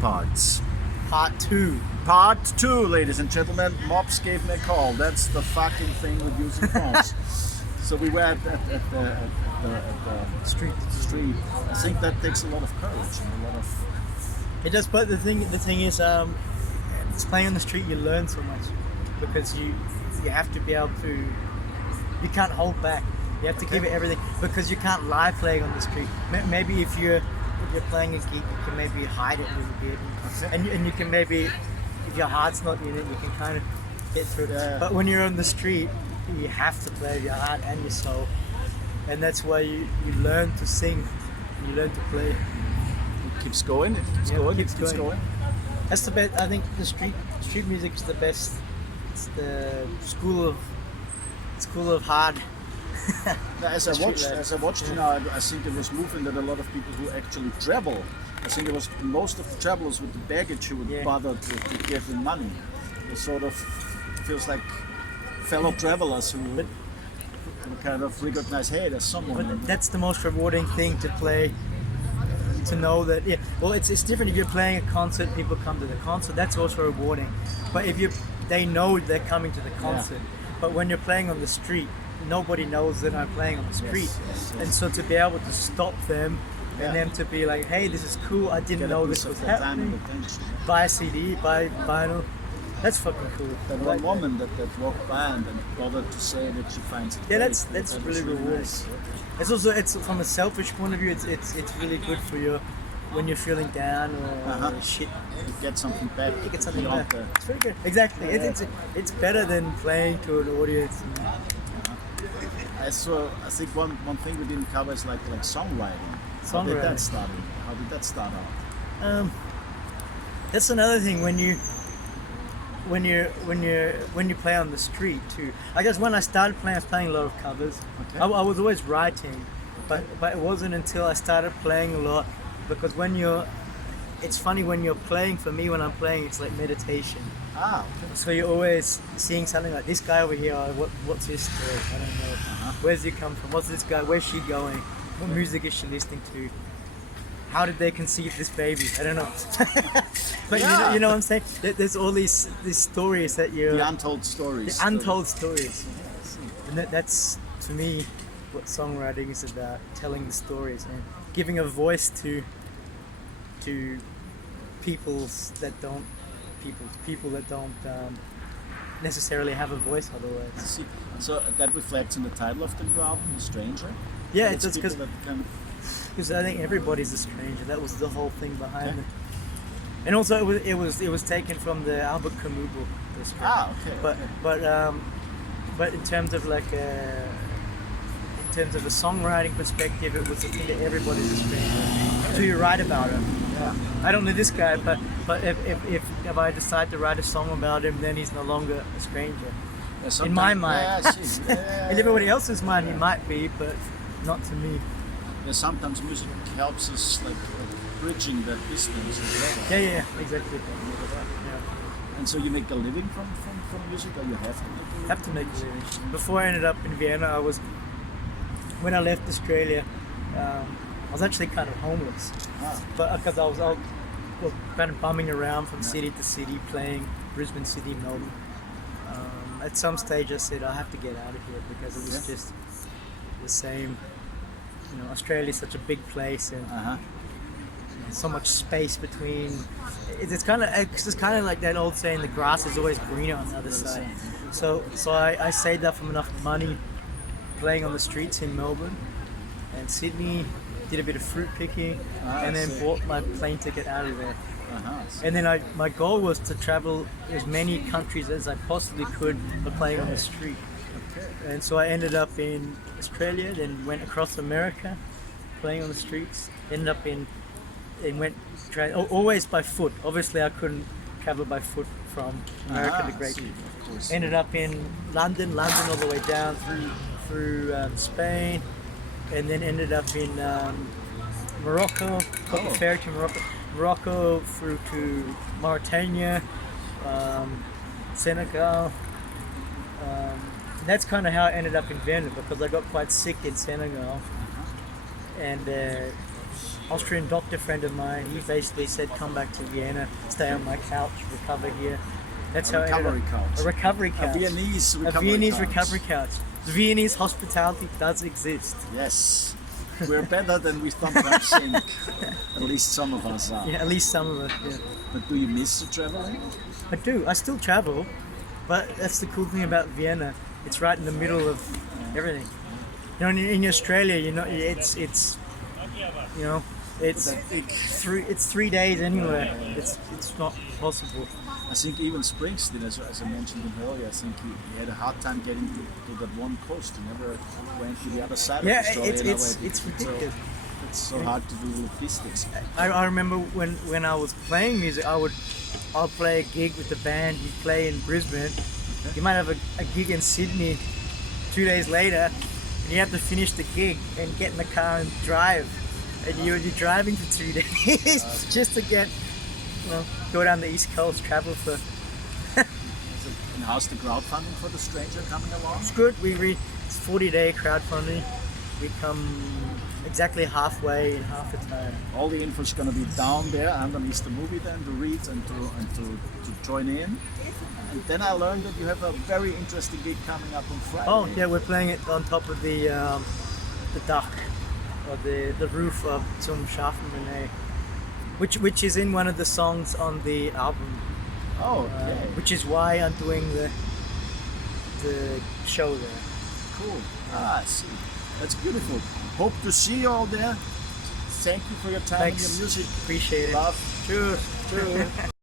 parts. Part 2. Part 2, ladies and gentlemen. Mops gave me a call. That's the fucking thing with using phones. So we were at the street. I think that takes a lot of courage and a lot of... It does, but the thing is, it's playing on the street. You learn so much because you have to be able to. You can't hold back. You have to give it everything because you can't live playing on the street. Maybe if you're playing a gig, you can maybe hide it a little bit, and you can maybe, if your heart's not in it, you can kind of get through it. Yeah. But when you're on the street, you have to play your heart and your soul, and that's why you learn to sing, you learn to play. It keeps going. It keeps going. That's the best. I think the street music is the best. It's the school of hard. As I watched, you know, I think it was moving that a lot of people who actually travel. I think it was most of the travelers with the baggage who would bother to give them money. It sort of feels like fellow travelers who kind of recognize, hey, there's someone. But that's the most rewarding thing to play. To know that, well, it's different if you're playing a concert, people come to the concert, that's also rewarding. But if they know they're coming to the concert. But when you're playing on the street, nobody knows that I'm playing on the street. Yes. And so to be able to stop them and them to be like, hey, this is cool, I didn't know this was happening. Buy a CD, buy vinyl. That's fucking cool. That one woman that walked by and bothered to say that she finds it. Yeah, that's really rewarding. Nice. It's from a selfish point of view. It's really good for you when you're feeling down or shit. You get something back. You get something back. It's very good. Exactly. It's better than playing to an audience. I think one thing we didn't cover is like songwriting. How did that start out? That's another thing when you play on the street too. I guess when I started playing, I was playing a lot of covers. Okay. I was always writing, but it wasn't until I started playing a lot, because it's funny when you're playing. For me, when I'm playing, it's like meditation. Ah, okay. So you're always seeing something like this guy over here. What's his story? I don't know. Where's he come from? What's this guy? Where's she going? What music is she listening to? How did they conceive this baby? I don't know. But you know what I'm saying? There's all these stories that you... The untold stories. The untold stories. And that's, to me, what songwriting is about. Telling the stories and giving a voice to people that don't necessarily have a voice otherwise. See, so that reflects in the title of the new album, The Stranger? Yeah, it's because I think everybody's a stranger. That was the whole thing behind it. And also it was taken from the Albert Camus book. But in terms of a songwriting perspective, it was the thing that everybody's a stranger until you write about him. I don't know this guy, but if I decide to write a song about him, then he's no longer a stranger. In my mind. In everybody else's mind, he might be, but not to me. Yeah, sometimes music helps us like bridging that distance. Yeah, exactly. Yeah. And so you make a living from music, or you have to make a living? Before I ended up in Vienna, when I left Australia, I was actually kind of homeless. But because I was kind of bumming around from city to city, playing Brisbane City, Melbourne. At some stage I said I have to get out of here because it was just the same. You know, Australia is such a big place and so much space between. It's kind of like that old saying: the grass is always greener on the other side. So I saved up from enough money playing on the streets in Melbourne and Sydney. Did a bit of fruit picking and then bought my plane ticket out of there. And then my goal was to travel as many countries as I possibly could by playing on the street. And so I ended up in Australia, then went across America, playing on the streets. Always by foot. Obviously, I couldn't travel by foot from America to Great Britain. Ended up in London all the way down through Spain, and then ended up in Morocco. Took a ferry to Morocco through to Mauritania, Senegal. That's kind of how I ended up in Vienna, because I got quite sick in Senegal, and Austrian doctor friend of mine, he basically said, come back to Vienna, stay on my couch, recover here. That's how I ended up. couch. A recovery couch. A Viennese recovery A Viennese couch. recovery couch. The Viennese hospitality does exist. Yes. We're better than we sometimes think. At least some of us are. Yeah, at least some of it, yeah. But do you miss the traveling? I do. I still travel, but that's the cool thing about Vienna. It's right in the middle of everything. You know, in Australia, you know, it's you know, it's 3 days anywhere. It's not possible. I think even Springsteen, as I mentioned him earlier, I think he had a hard time getting to that one coast. He never went to the other side Yeah, of Australia. it's ridiculous. It's so hard to do logistics. I remember when I was playing music, I'll play a gig with the band. You play in Brisbane. You might have a gig in Sydney 2 days later, and you have to finish the gig and get in the car and drive. And you're driving for 2 days just to get, you know, go down the East Coast, travel for. And how's the crowdfunding for The Stranger coming along? It's good. It's 40-day crowdfunding. We come exactly halfway in half the time. All the info is going to be down there underneath the movie then to read and to join in. And then I learned that you have a very interesting gig coming up on Friday. Oh yeah, we're playing it on top of the Dach, or the roof of Zum Schaffen, which is in one of the songs on the album. Oh, okay. Which is why I'm doing the show there. Cool. I see. That's beautiful. Hope to see you all there. Thank you for your time Thanks. and your music. Appreciate it. Love. Cheers. Cheers.